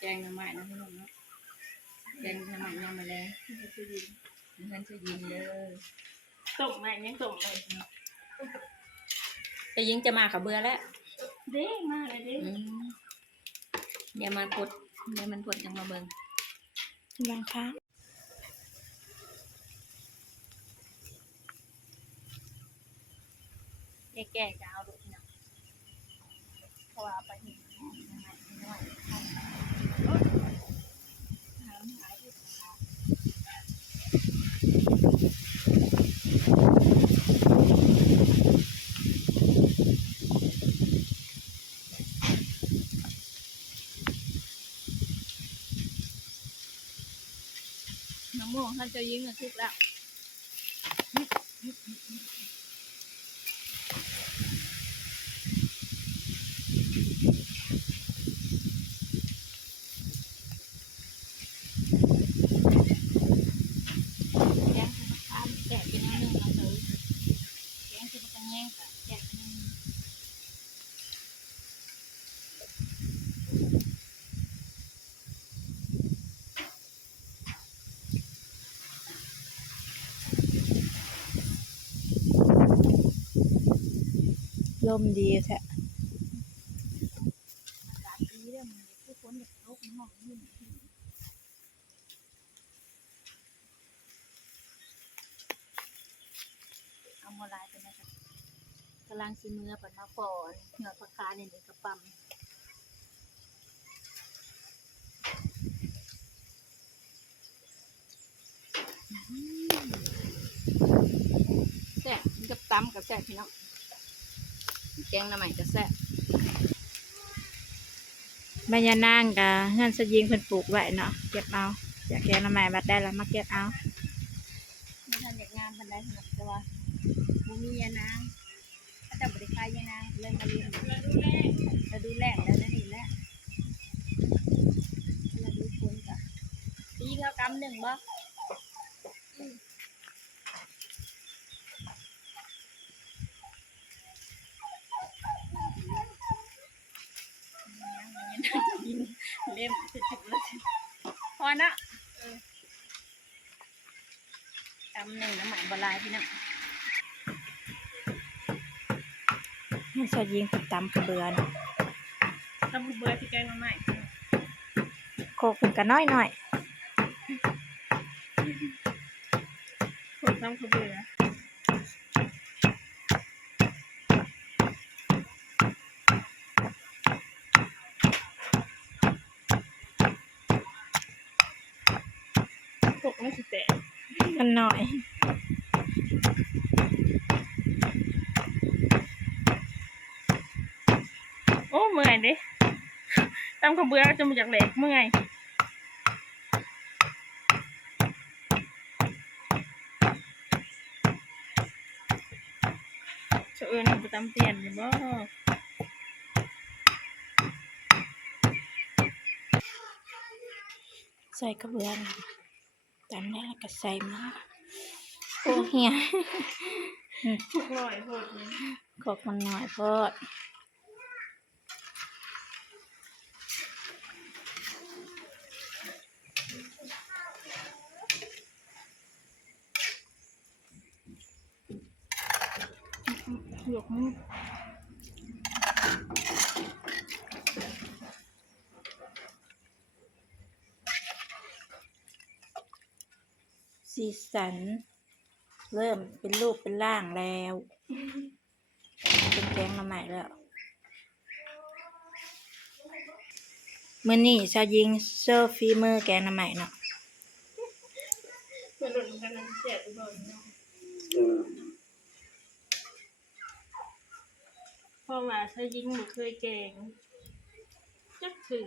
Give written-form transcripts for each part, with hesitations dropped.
แกงหน่อไม้นะพี่น้องเนาะแกงหน่อไม้ยำมาแล้วมันจะยินมันจะยินเลยต้มไหมยังต้มเลยจะยิงจะมากับเบื่อแล้วเด้มาเลยเด้เดี๋ยวมาพดเดี๋ยวมันพดยังมาเบิ่งบางครั้งแก่จะเอาดูที่ไหนเพราะว่าไปเห็นน้ำม่วงท่านจะยิงกันทุกแล้วลมดีแท้เอาโมลายเป็นนะคะกำลังซีเนื้อปันมาฝอนเหงือกคาในกระปั๊มแซ่บกับตำกับแซ่บพี่น้องแกงหน่อไม้กับแซ่บใบยานางกับเฮือนสยิงเพิ่นปลูกไว้เนาะเก็บเอาอยากแกงหน่อไม้บัดได้แล้วมาเก็บเอาไม่ทันอยากงานพันได้สำหรับแต่ว่าบุมียานางถ้าจะบริการยานางเลยมาเรียนเราดูแลแล้วนั่นนี่แหละเราดูคนกับตีเขากำหนึ่งบ่เล่มจะจุกเลยพอนะกำหนึ่งน้ำหมันบลายพี่น้องเฮือนสยิงเพิ่นตำกระเบือนตำกระเบือที่แกงมาใหม่โคกเพิ่นก็น้อยคนตำกระเบือพวกไม่สิแตะมันน้อยโอ้เมื่อยดิตำกระเบือจะมาจากแหลกเมื่อยเชื่อหนูไปตำเตียนอยู่บ่ใส่กระเบือนตำแล้วก็ใส่มาโอ้เฮีย ทุกร้อยโพดนี่โคกมันน้อยโพดหยกมือสีสันเริ่มเป็นรูปเป็นร่างแล้วเป็นแกงหน่อไม้แล้วมื้อนี้ชาวยิงโชว์ฝีมือแกงหน่อไม้เนาะเพื่อนหลุดกันนั่งเสียตัวเนาะเพราะว่าถ้ายิงบ่เคยแกงจักถือ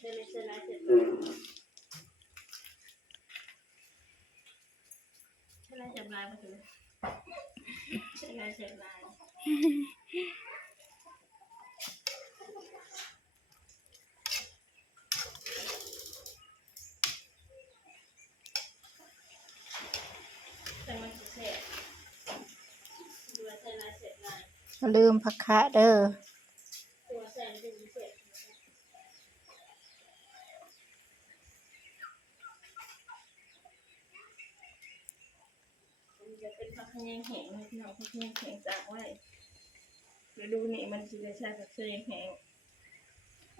เสร็จเสร็จแล้วเสร็จแล้วเสร็จลายมาถึงเสร็จแล้วเสร็จลาย อย่าลืมผักคะเด้อจะเป็นผักขยงแห้งนะพี่น้องผักขยงแห้งจากไว้ฤดูนี้มันจะได้ใช้ผักขยงแห้ง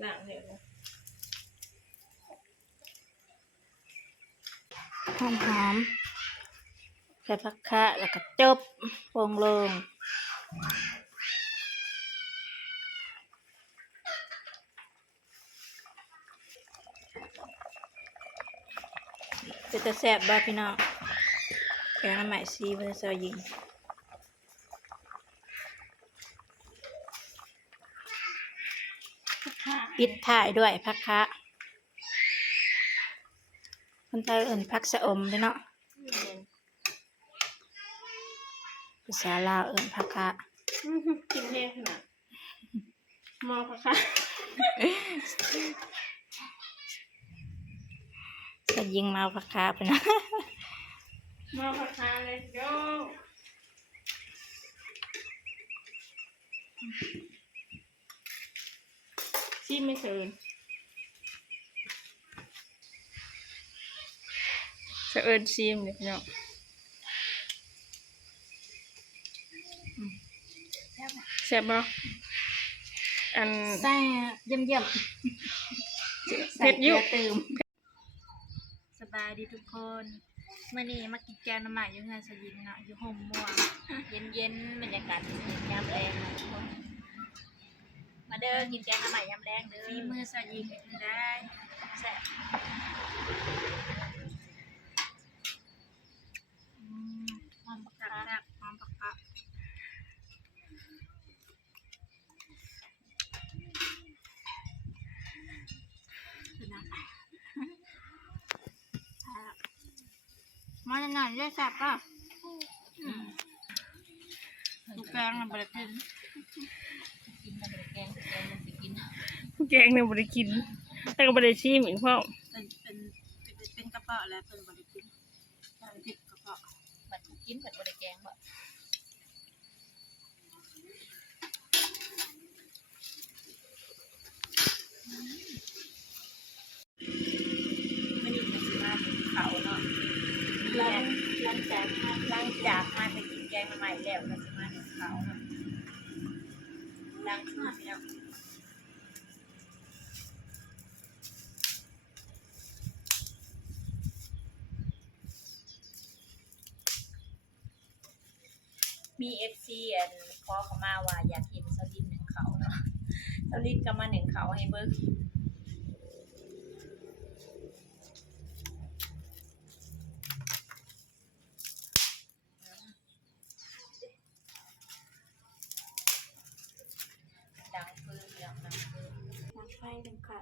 ล้างเลยนะ หอมใส่ผักคะแล้วก็จบโปร่งโลงจะแซ่บบ่พี่น้องแกงน้ำใหม่ซีเพื่อซอยยิงปิดท้ายด้วยผักคะคนไทยเอิ่นผักชะอมเด้อเนาะภาษาลาวเอิ่นผักคะ กินแห้งขนาดมองค่ะ จะยิงมาผักคะไปนะ มองค่ะเลยโยชิมไม่เชิญเชิญชิมเลยพี่น้องแซ่บบ่อัน ใส่เยี่ยม เผ็ดอยู่ เติมสบายดีทุกคนเมื่อนี้มากินแกงน้ำใหม่อยู่เฮือนสยิงเนาะอยู่ห่มม่วงเย็นๆบรรยากาศเย็นๆยามแรงนะทุกคนมาเด้อกินแกงน้ำใหม่ยามแรงเด้อฝีมือสยิงได้แซ่บหอมผักกาดหอมผักกาดมาหน่อยได้แซ่บป่ะลูกแกงน่ะบ่ได้กิน กินมาเลยแกงมันจะกินแกงเนี่ยบ่ได้กินแต่ก็บ่ได้ชิมอีกพ่อ เป็นกระเพาะแล้วเป็นบ่ได้กินเป็นติดกระเพาะ บัดกินผัดบ่ได้แกงบ่มันนี่มันสิมาถึงเขาเนาะหลังจากมาไปกินแกงใหม่แล้วก็สิมาถึงเขาเนาะดังขึ้นพี่น้องมี FC อันขอเข้ามาว่าอยากกินสลิดหนึ่งเขาเนาะสลิดก็มาหนึ่งเขาให้เบิ่งดังปืนเรื่องดังปืน น้ำไฟเป็นเขา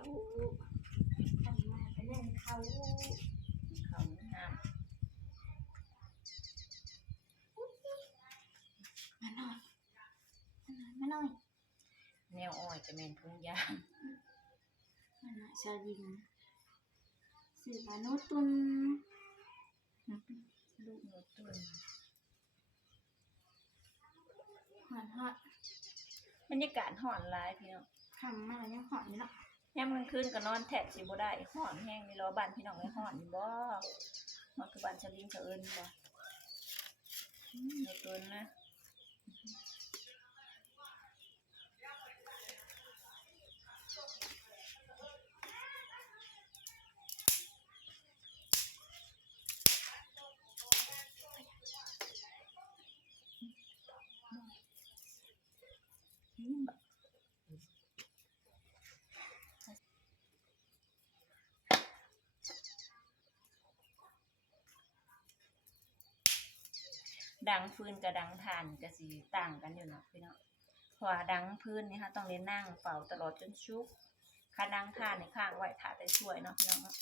ทำมาไปเล่นเขา เขาน้ำ มาหน่อยมาหน่อย แนวอ้อยจะแม่นทุ่งยาง มาหน่อยชายิงสื่อปานุตุน ลูกหนูตุน หอนหอด บรรยากาศห่อนหลายพี่น้อง ทำมายังหอนอยู่เนาะ ยามกลางคืนก็นอนแทบสิบ่ได้ห่อนแห้งนี่รอบ้านพี่น้องให้ห่อนอยู่บ่มันคือบ้านชลิงเขาเอิ้นบ่หนูตุนนะดังฟืนกับดังถ่านก็สิต่างกันอยู่เนาะพี่น้องเพราะว่าดังพื้นนี่ค่ะต้องได้นั่งเฝ้าตลอดจนชุกค่าดังถ่านในข้างไว้ถ่าแต่ช่วยเนาะพี่น้องเนาะ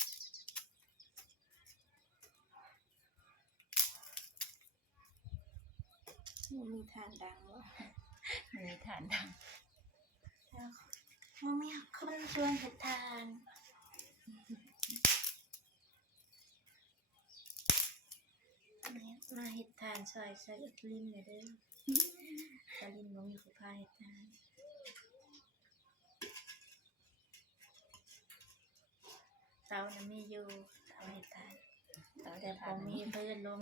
มีทานดังวะ มีถ่านดัง มันมีคนชวนไปทานมาเฮ็ดทานซอยลิ้นเลยเด้อซอยลิ้นบ่มีผู้พาน าน่ะมีอยู่เสาเฮ็ดทาน เรา แต่ จะ พอ ทำ มีเพิ่นลง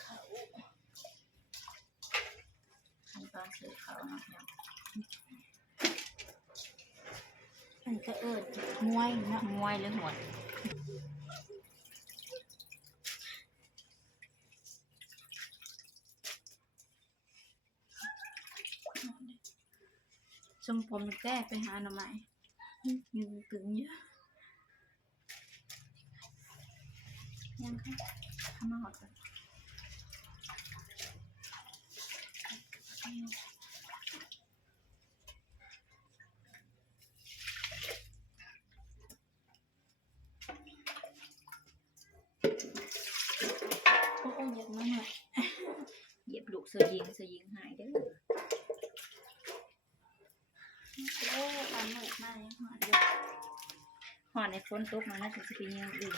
เขาขั้นตอนซื้อเขาเนาะเนี่ย มันก็มวยเนาะ มวยหรือหวดชมผมแก้ไปหาหน่อไม้อยู่กึ่งเยอะยังค่ะทำมาหอดกัน โอ้ยอยากมาหน่อย เหยียบลูกเสือยิงหายเด้อ โอ้ยอันหน่อยมากหอดเยอะ หอนในฝนตกมาน่าจะสิเป็นยังอื่น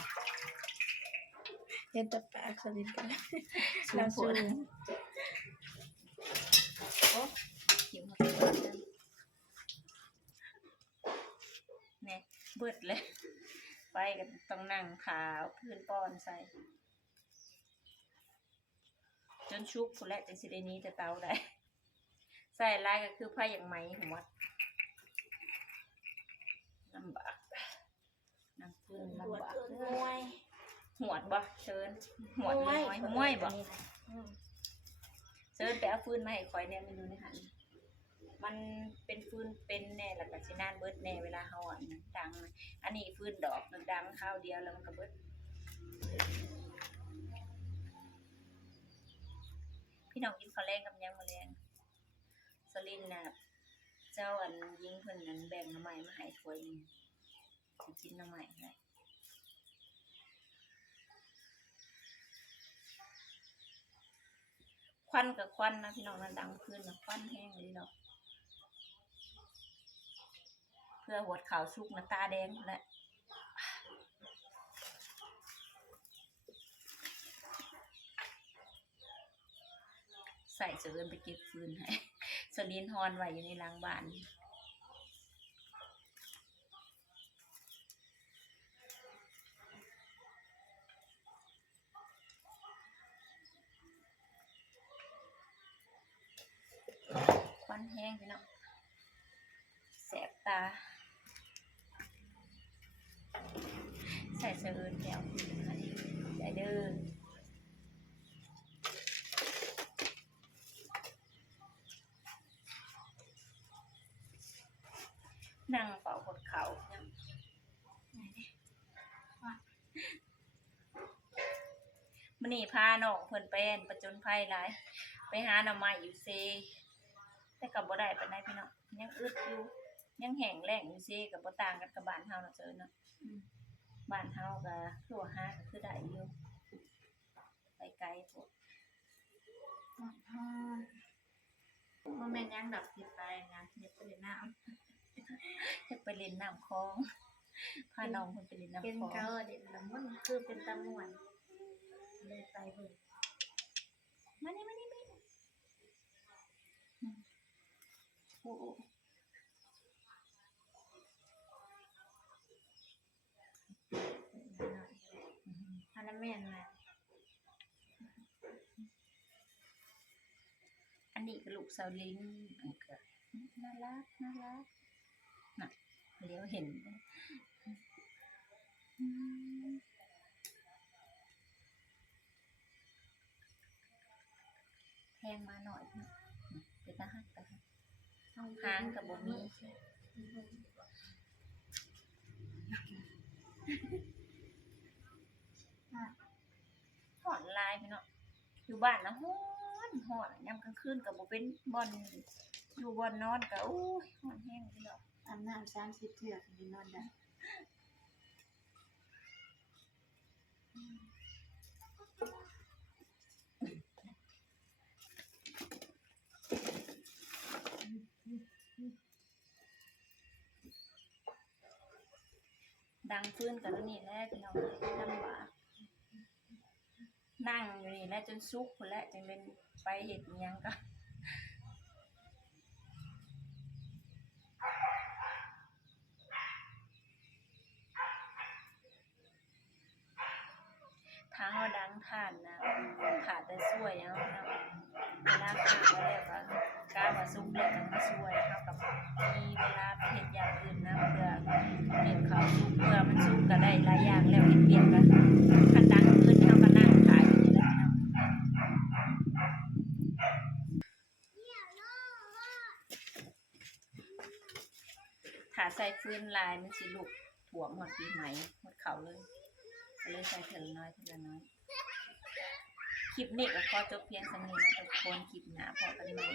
เห็นแต่ปากสลิดกัน เราสูงโอ้หิวมาเป็นเนี่ยเบิดเลยไปกันต้องนั่งขาวพื้นป้อนใส่จนชุกคนแรกจังสิได้นี้แต่เตาได้ใส่ลายก็คือผ้าอย่างไหมหัวลำบากน้ำพื้น ปวด ลำบาก มวย หวดบ่เชิญหวดน้อยมวยบ่เชิญไปเอาฟืนมาให้คอยเนี่ยมันอยู่ในหันมันเป็นฟืนเป็นแน่แล้วก็สินานเบิดแน่เวลาเฮาอ่ะดังอันนี้ฟืนดอกดังข้าวเดียวแล้วมันก็เบิดพี่น้องกินข้าวแรงกับยังมื้อแรงสลินน่ะเจ้าอันยิงเพิ่นนั้นแบ่งน้ำใหม่มาให้ถ้วยนึงสิกินน้ำใหม่ได้ควันกับควันนะพี่น้องมันดังขึ้นนะควันแห้งเลยเนาะเพื่อหัวขาวชุกนะตาแดงแหละใส่เสือไปเก็บฟืนให้สลินฮอนไว้อยู่ในรังบ้านควันแห้งพี่น้องแสบตาใส่เสือแก้วได้เด้อนั่งเป่าหดเขายังมื้อนี้พาน้องเพิ่นไปประจนภัยหลายไปหาหน่อไม้อยู่เซแต่ก็บ่ได้ปานใดพี่น้องยังอึดอยู่ยังแห้งแล้งอยู่เซก็บ่ต่างกันกับบ้านเฮาเนาะเจ้อเนาะบ้านเฮาก็คือว่าหาก็คือได้อยู่ไปไกลพวก บ่แม่นหยังดอกสิไปนะอย่าไปเล่นน้ำ อยากไปเล่นน้ำคลองพาน้องเพิ่นไปเล่นน้ำ เป็น คลอง เกาเด็ดละมุนคือเป็นตะม่วนเลยไปเบิ่ง มานี่โอ้ อันนั้นแม่นแหละ อันนี้ก็ลูกสาวลิงอันก็น่ารักน่ะเดี๋ยวเห็นแพงมาหน่อยเป็นตาฮักตาฮักหางกับบ่มีหอนลายพี่เนาะอยู่บ้านนะหอนยามกลางคืนกับบ่เป็นบ่อนอยู่บ่อนนอนก็โอ้ยหอนแห้งพี่เนาะ อาบน้ำ30 เทื่อถึงได้นอนได้ ดังฟื้นกันแล้วนี่แหละพี่น้องลำบากนั่งอยู่นี่แหละจนสุกพุ่นแหละจังเป็นไปเฮ็ดอิหยังก็ทางว่าดังทานนะขาดแต่ช่วยเอาเนาะเวลาขาดแล้วก็กล้าว่าสุกแล้วมันมาช่วยเฮากับมีเวลาไปเฮ็ดอย่างอื่นนะเพื่อเฮ็ดข้าวสุกเพื่อมันสุกก็ได้หลายอย่างแล้วเฮ็ดเวียกกันคันดังขึ้นเฮาก็นั่งขายอยู่นี่แหละเนาะถ้าใส่ฟืนลายมันสิลุกถ่วมหมดปีใหม่หมดเขาเลยก็เลยใส่เถิงน้อยทีละน้อยคลิปนี้ก็ขอจบเพียงสำนี้นะทุกคนคลิปหน้าพบกันใหม่